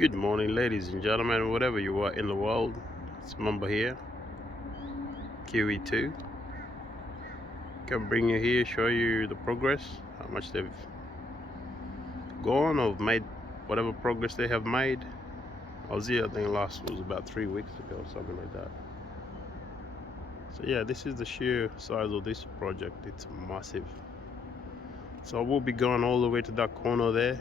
Good morning, ladies and gentlemen, wherever you are in the world. It's Mamba here, QE2. Can bring you here, show you the progress, how much they've gone or made, whatever progress they have made. I was here, I think last was about 3 weeks ago, something like that. So yeah, this is the sheer size of this project. It's massive. So I will be going all the way to that corner there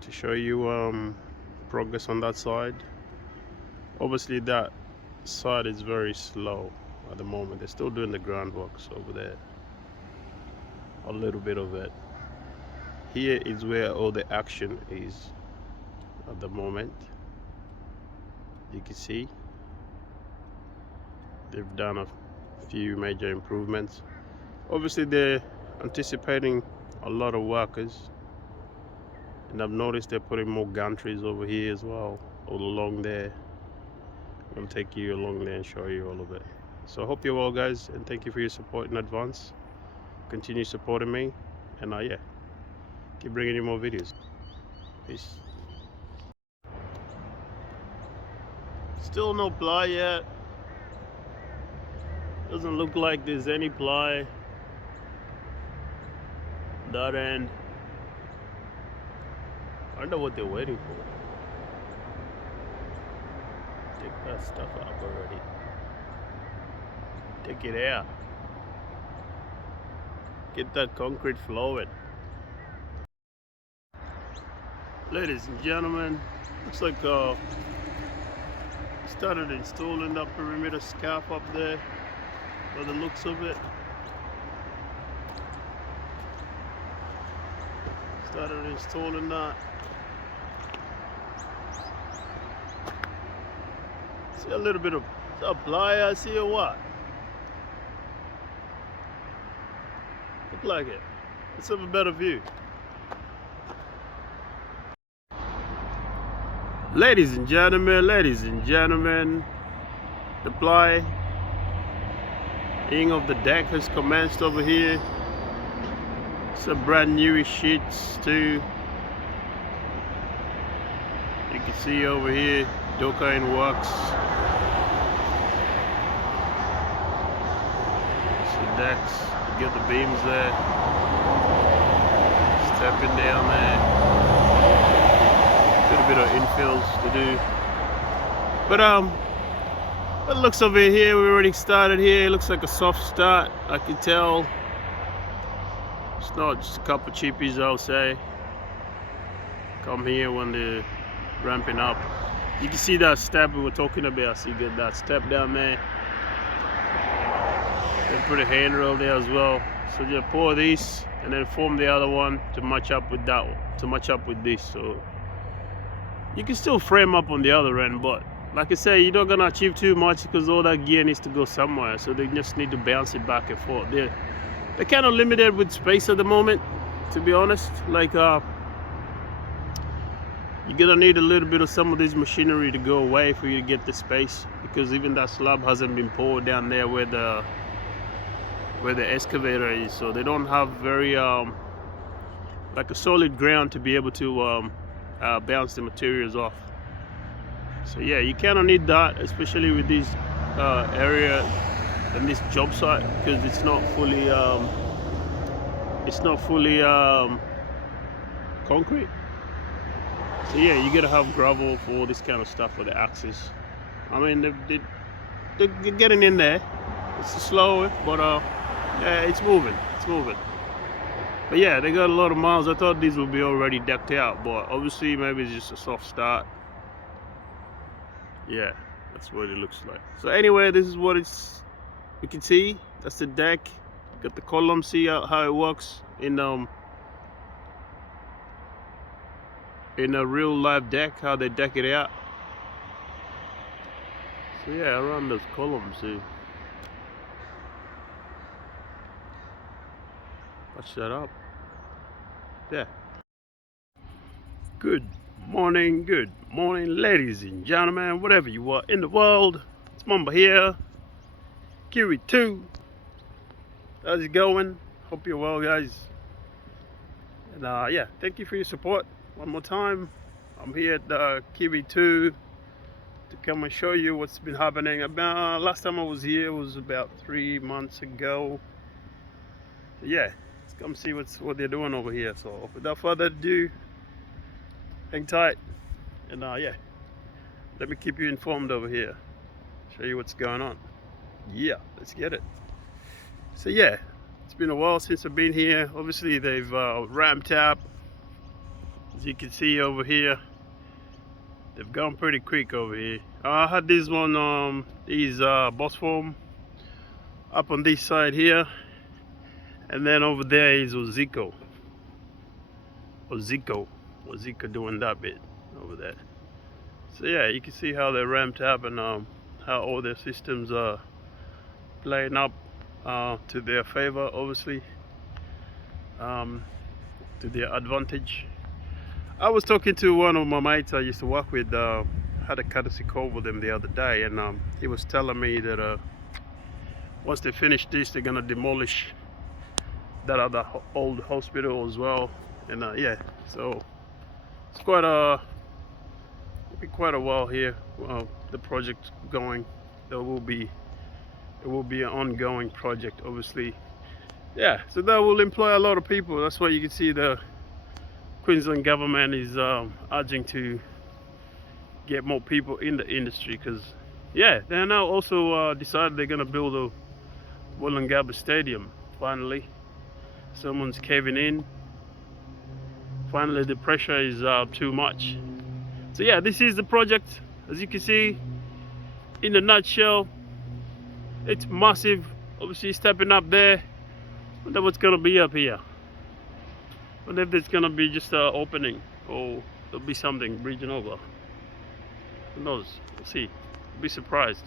to show you progress on that side. Obviously that side is very slow at the moment. They're still doing the groundworks over there, a little bit of it. Here is where all the action is at the moment. You can see they've done a few major improvements. Obviously they're anticipating a lot of workers, and I've noticed they're putting more gantries over here as well, all along there. I'll take you along there and show you all of it. So I hope you're well, guys, and thank you for your support in advance. Continue supporting me, and yeah, keep bringing you more videos. Peace. Still no ply yet. Doesn't look like there's any ply that end. I wonder what they're waiting for. Take that stuff up already. Take it out. Get that concrete flowing. Ladies and gentlemen, looks like started installing that perimeter scarf up there by the looks of it. Started installing that. See a little bit of ply I see, or what? Look like it. Let's have a better view. Ladies and gentlemen, the plying of the deck has commenced over here. Some brand newish sheets too. You can see over here, Doka in works. So decks, you get the beams there. Stepping down there. Got a bit of infills to do. But it looks over here, we already started here. It looks like a soft start, I can tell. It's not just a couple of cheapies, I'll say. Come here when they're ramping up. You can see that step we were talking about. So you get that step down there. They put a handrail there as well. So you pour these and then form the other one to match up with that one, to match up with this. So you can still frame up on the other end, but like I say, you're not gonna achieve too much because all that gear needs to go somewhere. So they just need to bounce it back and forth. They're kind of limited with space at the moment, to be honest. Like you're gonna need a little bit of some of this machinery to go away for you to get the space, because even that slab hasn't been poured down there where the excavator is. So they don't have very like a solid ground to be able to bounce the materials off. So yeah, you kind of need that, especially with this area and this job site, because it's not fully concrete. So yeah, you gotta have gravel for all this kind of stuff for the axis. I mean, they're getting in there. It's slow, but yeah, it's moving. But yeah, they got a lot of miles. I thought these would be already decked out, but obviously maybe it's just a soft start. Yeah, that's what it looks like. So anyway, this is what you can see. That's the deck. Got the column. See how it works in a real live deck, how they deck it out. So yeah, around those columns, see. Patch that up. Yeah. Good morning, ladies and gentlemen, whatever you are in the world. It's Mamba here, QE2. How's it going? Hope you're well, guys. And yeah, thank you for your support one more time. I'm here at QE2 to come and show you what's been happening. About last time I was here was about 3 months ago. Yeah, let's come see what they're doing over here. So without further ado, hang tight, and yeah, let me keep you informed over here. Show you what's going on. Yeah, let's get it. So yeah, it's been a while since I've been here. Obviously they've ramped up, as you can see over here. They've gone pretty quick over here. I had this one, these boss form up on this side here, and then over there is Zico doing that bit over there. So yeah, you can see how they ramped up and how all their systems are playing up to their favor, obviously, to their advantage. I was talking to one of my mates I used to work with, had a courtesy call with him the other day, and he was telling me that once they finish this, they're gonna demolish that other old hospital as well. And yeah, so it's quite a while here. The project going. It will be an ongoing project, obviously. Yeah, so that will employ a lot of people. That's why you can see the Queensland government is urging to get more people in the industry, because yeah, they're now also decided they're going to build a Wollongabba stadium. Finally, someone's caving in. Finally, the pressure is too much. So yeah, this is the project. As you can see, in a nutshell, it's massive. Obviously stepping up there. I wonder what's going to be up here. I wonder if there's going to be just an opening, or there'll be something bridging over. Who knows? We'll see. Be surprised.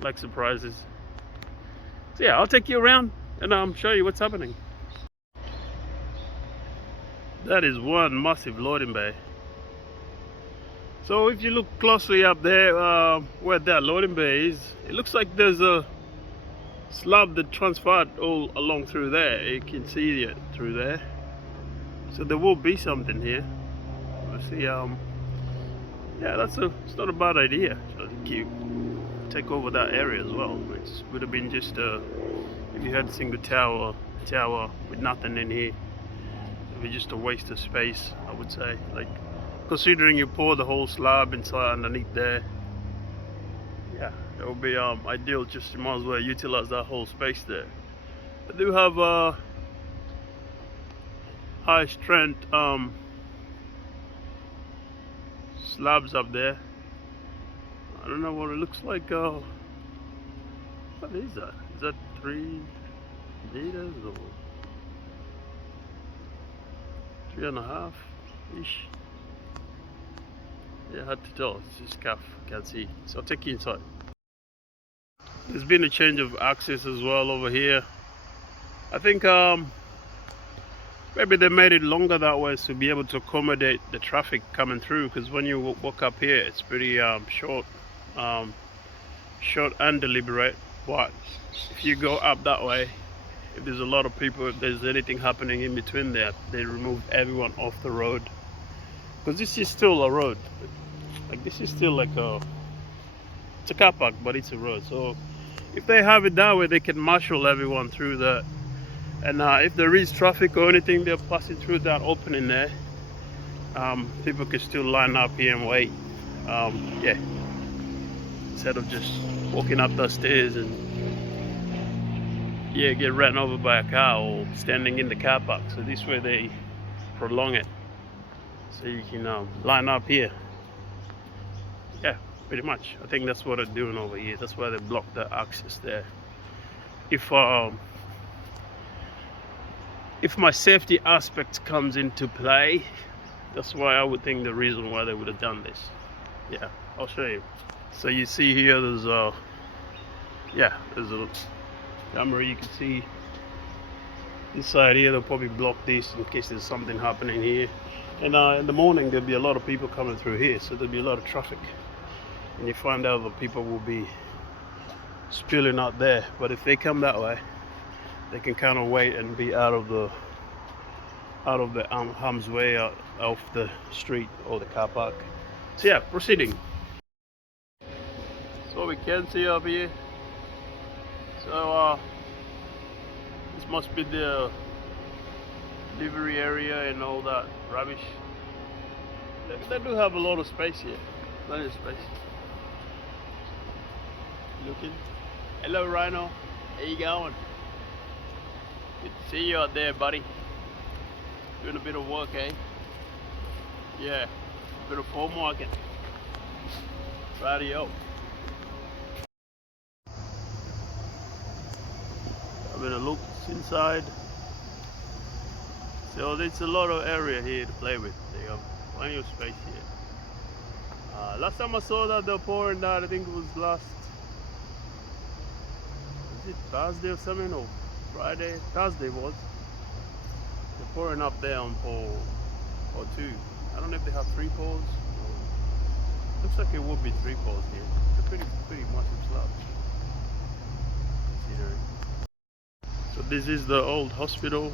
Like surprises. So yeah, I'll take you around and show you what's happening. That is one massive loading bay. So if you look closely up there, where that loading bay is, it looks like there's a slab that transferred all along through there. You can see it through there. So there will be something here. Obviously, yeah, it's not a bad idea. So I think you take over that area as well. It would have been just if you had a single tower with nothing in here, it would be just a waste of space, I would say. Like, considering you pour the whole slab inside underneath there, yeah, it would be ideal. Just you might as well utilize that whole space there. I do have high strength slabs up there. I don't know what it looks like. What is that? Is that 3 meters or 3.5 ish? Yeah, hard to tell. It's just calf, can't see. So I'll take you inside. There's been a change of access as well over here. I think maybe they made it longer that way to be able to accommodate the traffic coming through, because when you walk up here, it's pretty short and deliberate. But if you go up that way, if there's a lot of people, if there's anything happening in between there, they remove everyone off the road, because this is still a road. Like, this is still like it's a car park, but it's a road. So if they have it that way, they can marshal everyone through that. And if there is traffic or anything, they're passing through that opening there. People can still line up here and wait. Yeah, instead of just walking up the stairs and yeah, get ran over by a car or standing in the car park. So this way they prolong it, so you can line up here. Yeah, pretty much. I think that's what they're doing over here. That's why they blocked the access there. If my safety aspect comes into play, that's why I would think the reason why they would have done this. Yeah, I'll show you. So you see here, there's a camera. You can see this side here. They'll probably block this in case there's something happening here. And in the morning there'll be a lot of people coming through here, so there'll be a lot of traffic. And you find out that people will be spilling out there. But if they come that way, they can kind of wait and be out of the out of the harm's way, out of the street or the car park. So yeah, proceeding. So we can see up here. So this must be the delivery area and all that rubbish. They do have a lot of space here. Plenty of space. Looking. Hello, Rhino. How you going? Good to see you out there, buddy. Doing a bit of work, eh? Yeah, a bit of home working. Radio. Having a look inside. So there's a lot of area here to play with. They have plenty of space here. Last time I saw that they're pouring that, I think it was Thursday or something, or Friday? Thursday was. They're pouring up there on pole or 2. I don't know if they have 3 poles. Looks like it would be 3 poles here. It's a pretty massive slab. So this is the old hospital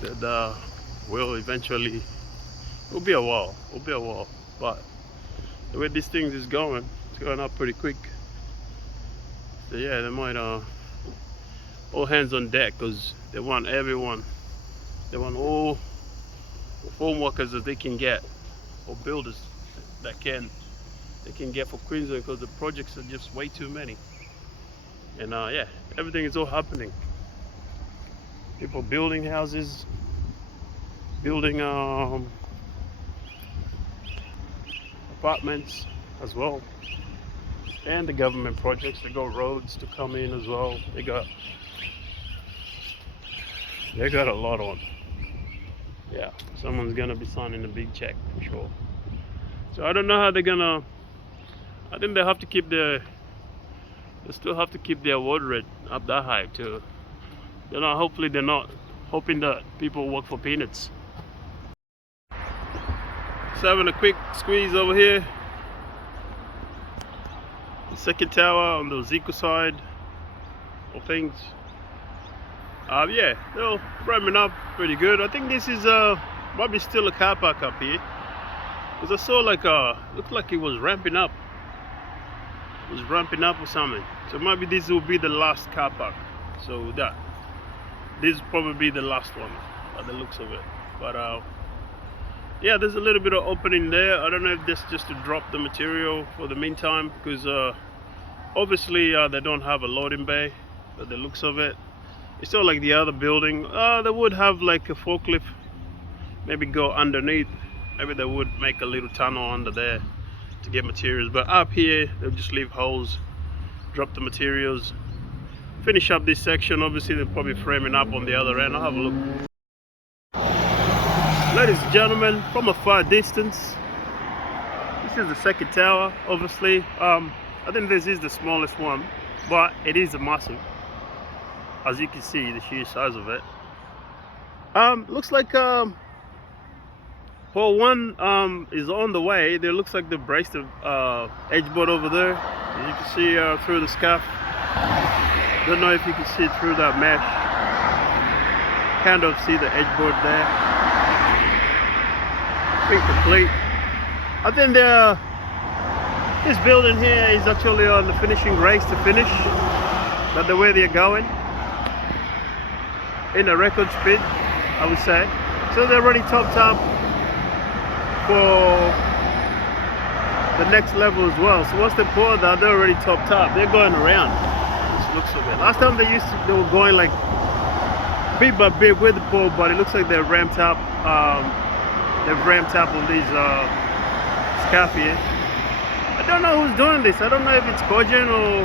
that will eventually, will be a while, but the way this thing is going, it's going up pretty quick. So yeah, they might all hands on deck, because they want everyone, they want all farm workers that they can get, or builders that they can get for Queensland, because the projects are just way too many. And yeah, everything is all happening. People building houses, building apartments as well, and the government projects. They got roads to come in as well. They got a lot on. Yeah, someone's gonna be signing a big check for sure. So I don't know how they're gonna. I think they have to keep they still have to keep their award rate up that high too. They're not. Hopefully they're not hoping that people work for peanuts. Just having a quick squeeze over here. The second tower on the Zico side of things. Yeah, they're ramming up pretty good. I think this is might be still a car park up here, because I saw looked like it was ramping up. It was ramping up or something. So maybe this will be the last car park. So this will probably be the last one by the looks of it. But yeah, there's a little bit of opening there. I don't know if this is just to drop the material for the meantime, because obviously they don't have a loading bay by the looks of it. It's not like the other building. They would have like a forklift, maybe go underneath. Maybe they would make a little tunnel under there to get materials. But up here, they'll just leave holes, drop the materials, finish up this section. Obviously, they're probably framing up on the other end. I'll have a look. Ladies and gentlemen, from a far distance, this is the second tower. Obviously, I think this is the smallest one, but it is a massive. As you can see, the sheer size of it. Looks like pole 1 is on the way. There looks like they braced the edge board over there. As you can see through the scuff. Don't know if you can see through that mesh. Kind of see the edge board there. Complete. I think this building here is actually on the finishing race to finish. That's the way they're going. In a record speed, I would say. So they're already topped up for the next level as well. So once they pour that, they're already topped up. They're going around. This looks so good. Last time they were going like bit by bit with the pour, but it looks like they're ramped up. They've ramped up on these scuff here. I don't know who's doing this. I don't know if it's Cogen or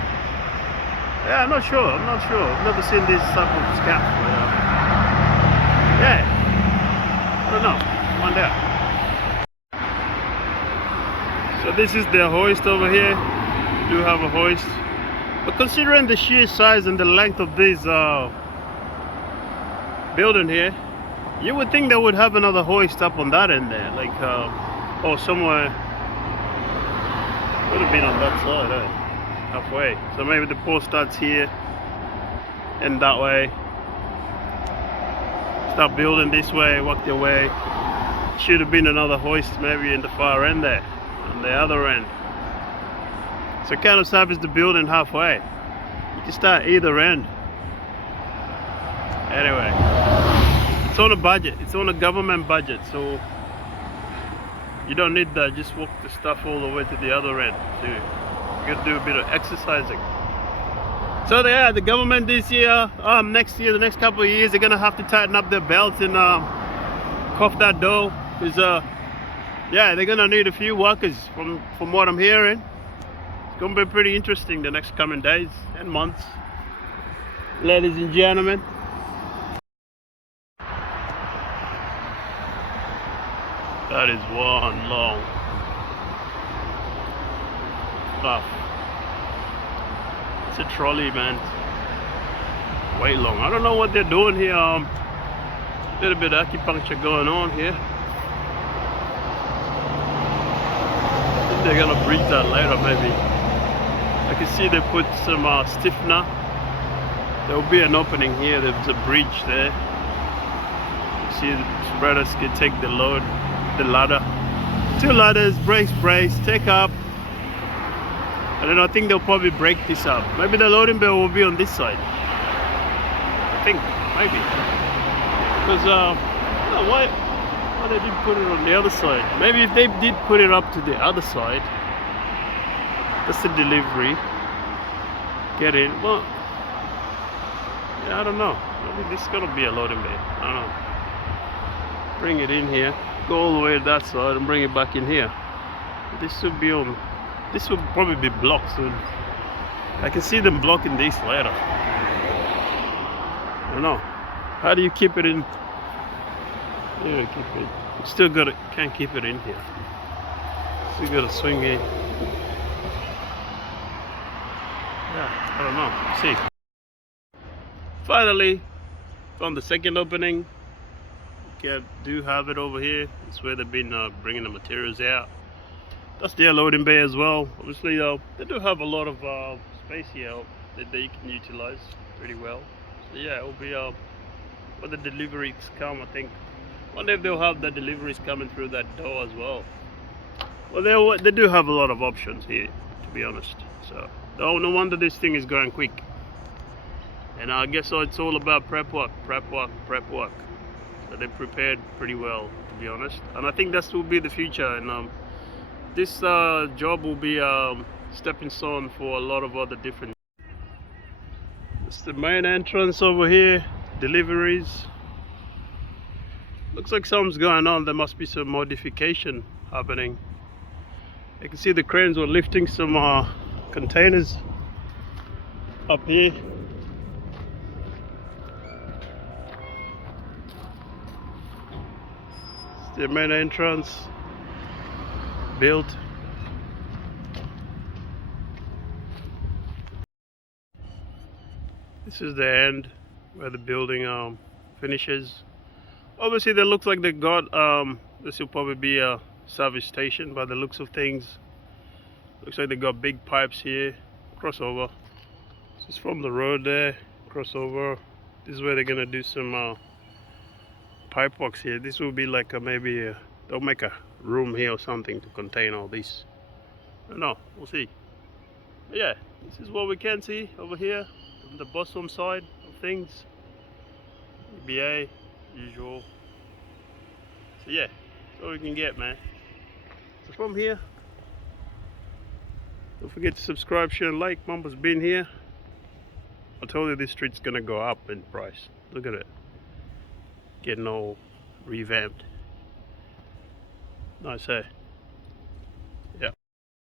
yeah, I'm not sure. I've never seen this type of scuff. Yeah, I don't know. One day. So this is their hoist over here. We do have a hoist, but considering the sheer size and the length of this building here, you would think they would have another hoist up on that end there, like or somewhere. Would have been on that side, halfway. So maybe the pole starts here and that way. start building this way, walk their way. Should have been another hoist maybe in the far end there, on the other end. So kind of salvage the building halfway. You can start either end. Anyway, it's on a budget, it's on a government budget, so you don't need that, just walk the stuff all the way to the other end. So you gotta do a bit of exercising. So yeah, the government this year, next year, the next couple of years, they're gonna have to tighten up their belts and cough that dough, because yeah, they're gonna need a few workers from what I'm hearing. It's gonna be pretty interesting the next coming days and months, ladies and gentlemen. That is one long stuff. It's a trolley, man. Way long. I don't know what they're doing here. Little bit of acupuncture going on here. I think they're gonna bridge that later, maybe. I can see they put some stiffener. There will be an opening here. There's a bridge there. You see the spreaders can take the load. The ladder, 2 ladders, brace, take up, and then I think they'll probably break this up. Maybe the loading bell will be on this side. I think, maybe, because why they didn't put it on the other side? Maybe if they did put it up to the other side, that's the delivery. Get in. Well, yeah, I don't know. Maybe this is gonna be a loading bay. I don't know. Bring it in here. Go all the way to that side and bring it back in here. This should be on. This will probably be blocked soon. I can see them blocking these later. I don't know. How do you keep it in? Yeah, keep it. You still got it. Can't keep it in here. Still got to swing it. Yeah, I don't know. See. Finally, found the second opening. Do have it over here. It's where they've been bringing the materials out. That's their loading bay as well. Obviously they do have a lot of space here that they can utilize pretty well. So yeah, it will be when the deliveries come, I think one day they'll have the deliveries coming through that door as well. Well, they do have a lot of options here, to be honest. So no wonder this thing is going quick. And I guess it's all about prep work. So they prepared pretty well, to be honest, and I think that will be the future. And this job will be stepping stone for a lot of other different. It's the main entrance over here. Deliveries. Looks like something's going on. There must be some modification happening. You can see the cranes were lifting some containers up here. The main entrance built. This is the end where the building finishes. Obviously, that looks like they got this will probably be a service station by the looks of things. Looks like they got big pipes here. Crossover. This is from the road there. Crossover. This is where they're gonna do some pipe box here. This will be like they'll make a room here or something to contain all this. I don't know, we'll see. But yeah, this is what we can see over here on the bottom side of things. EBA, usual. So yeah, that's all we can get, man. So from here, don't forget to subscribe, share and like. Mama's been here. I told you this street's gonna go up in price. Look at it. Getting all revamped. Nice, eh?